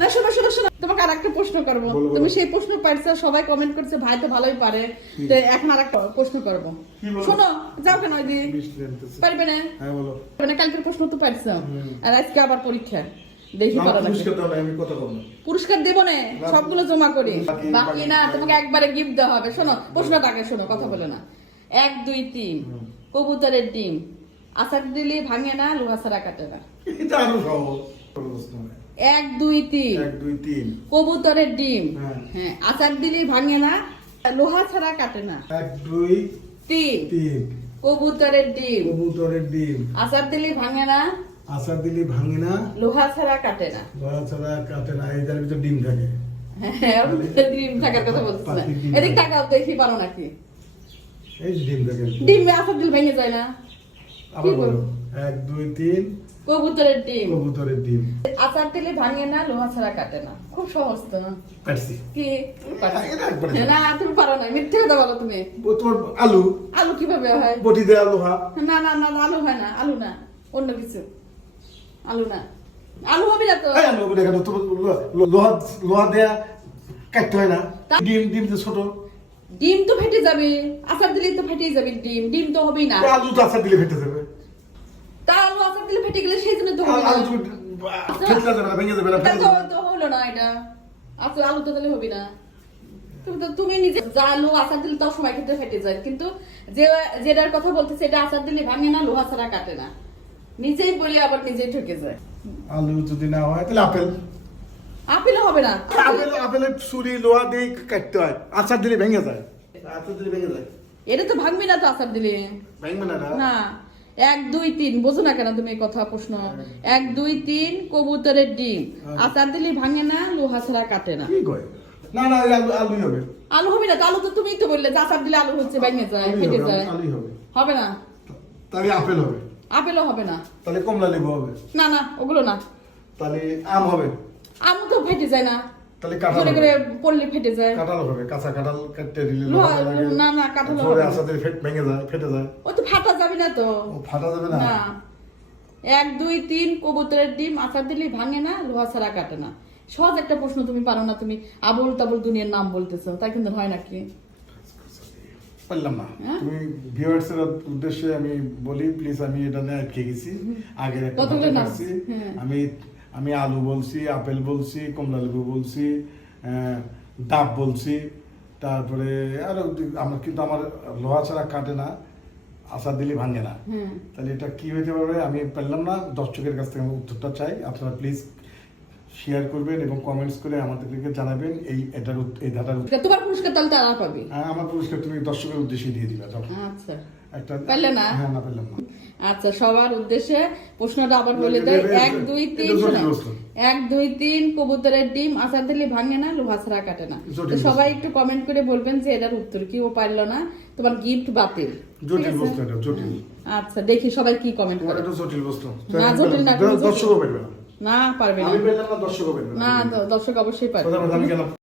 না শোনো শোনো শোনো, তোমাকে আরেকটা প্রশ্ন করবো। তুমি সেই প্রশ্ন পাইছো, সবাই কমেন্ট করছে ভাই তো ভালোই পারে, তো এখন আরেকটা প্রশ্ন করবো। শোনো, যাও কেন ওই দিন পারবে না? হ্যাঁ বলো। মানে কালকের প্রশ্ন তো পাইছো, আর আজকে আবার পরীক্ষা, দেখি পারো নাকি। পুরস্কার দেবো না, সবগুলো জমা করি। বাকি না, তোমাকে একবারে গিফট দেওয়া হবে। শোনো প্রশ্নটা আগে শোনো, কথা বলে না। 1 2 3 কবুতরের ডিম আচার দিলে ভাঙে না, লোহা ছাড়া কাটে না। 1 2 3 কবুতরের ডিম, হ্যাঁ, আচার দিলে ভাঙে না, লোহা ছাড়া কাটে না। 1 2 3 কবুতরের ডিম আচার দিলে ভাঙে না, আচার দিলে ভাঙে না, লোহা ছাড়া কাটে না। লোহা ছাড়া কাটে না। এই যার ভিতর ডিম থাকে। হ্যাঁ, ডিম থাকার কথা বলছিস না। এদিক টাকাও দেখি পারো নাকি। এই যে ডিম থাকে। ডিম আচার দিলে ভেঙে যায় না। আবার বলো। 1 2 3 কবুতরের ডিম আচার দিলে ভাঙে না, লোহা ছাড়া কাটে না। খুব সহজ তো না? পারছি। কি এটা একবারে না, তুমি পারো না, মিথ্যে কথা বলো তুমি। তোমার আলু আলু কিভাবে হয়? বটি দেয়া লোহা। না না না, আলু হয় না, আলু না, অন্য কিছু। আলু না, আলু হবে না তো। এই আলু হবে না, তোমার লোহা লোহা দেয়া কাটতে হয় না। ডিম যে ছোট। ডিম তো ফেটে যাবে, আচার দিলেই তো ফেটেই যাবে ডিম। ডিম তো হবেই না। আলু তো আচার দিলে ফেটে যাবে। তা আলু আচার দিলে ফেটে গেলে সেই জন্য তো হবে না। আলু তুমি ফেটলা যাবে না, ভেঙে যাবে না, ফেটে যাবে। তো হলো না এটা। আচ্ছা, আলু তো তাহলে হবে না। তুমি নিজে যা আলু আচার দিলে তাও সময় ক্ষেত্রে ফেটে যায়, কিন্তু যেটার কথা বলতেছে এটা আচার দিলে ভাঙে না, লোহা ছাড়া কাটে না। নিজেই বলে আবার নিজেই ঠকে যায়। আলু যদি না হয় তাহলে আপেল। আপেলও হবে না। আপেলের ছুরি লোহা দিয়ে কাটতে হয়, আচার দিলে ভেঙে যায়। আচার দিলে ভেঙে যায়। এটা তো ভাঙবে না তো আচার দিলে। ভাঙবে না না। না। 1 2 3 বোঝো না কেন তুমি এই কথা প্রশ্ন? 1 2 3 কবুতরের ডিম আচার দিলে ভাঙে না, লোহা ছাড়া কাটে না। কি কয়? না না, আলুই হবে। আলু হবে না তো? আলু তো তুমিই তো বললে যে আচার দিলে আলু হচ্ছে ভেঙে যায়, ফেটে যায়। আলুই হবে। হবে না। তাহলে আপেল হবে। আপেলও হবে না। তাহলে কমলা লেবু হবে। না না, ওগুলো না। তাহলে আম হবে। আম তো ফেটে যায় না, তাহলে কাঁঠাল করে হবে। করে পড়লে ফেটে যায়। কাঁঠাল হবে, কাঁচা কাঁঠাল কাটতে দিলে না না, কাঁঠাল হবে। হবে না। আচার দিলে ভেঙে যায়, ফেটে যায়। ও তো ফাটা যাবে না তো। ও ফাটা যাবে না। না। 1 2 3 কবুতরের ডিম আচার দিলে ভাঙে না, লোহা ছাড়া কাটে না। সহজ একটা প্রশ্ন তুমি পারো না, তুমি আবল তাবল দুনিয়ার নাম বলতেছো, তাই কিন্তু হয় নাকি? পারলাম না। তুমি ভিউয়ার্স এর উদ্দেশ্যে আমি বলি, প্লিজ, আমি এটা নিয়ে আটকে গেছি। আগের একটা কথা বলছি, আমি আলু বলছি, আপেল বলছি, কমলা লেবু বলছি, ডাব বলছি, তারপরে আরো আমার, কিন্তু আমার লোহা ছাড়া কাটে না, আচার দিলে ভাঙে না। তাহলে এটা কি হইতে পারবে আমি পারলাম না। দর্শকের কাছ থেকে আমি উত্তরটা চাই। আপনারা প্লিজ শেয়ার করবেন এবং কমেন্টস করে আমাদেরকে জানাবেন এই ধাঁধার। তোমার পুরস্কার তাহলে তারা পাবে। হ্যাঁ, আমার পুরস্কার তুমি দর্শকের উদ্দেশ্যে দিয়ে দিবা। আচ্ছা, একটা পারলে না? হ্যাঁ, না পারলাম না। আচ্ছা, সবার উদ্দেশ্যে প্রশ্নটা আবার বলে দেয়। 1 2 3 1 2 3 কবুতরের ডিম আচার দিলে ভাঙে না, লোহা ছাড়া কাটে না। তো সবাই একটু কমেন্ট করে বলবেন যে এটার উত্তর কি। ও পারলো না, তোমার গিফট বাতিল। জটিল বস্তু এটা, জটিল। আচ্ছা, দেখি সবাই কি কমেন্ট করে। এটা জটিল বস্তু। না, জটিল না, দর্শকও পারবে না। না, পারবে না। আমি পেলাম না, দর্শকও পারবে না, দর্শক অবশ্যই পারবে। আমি গেলাম।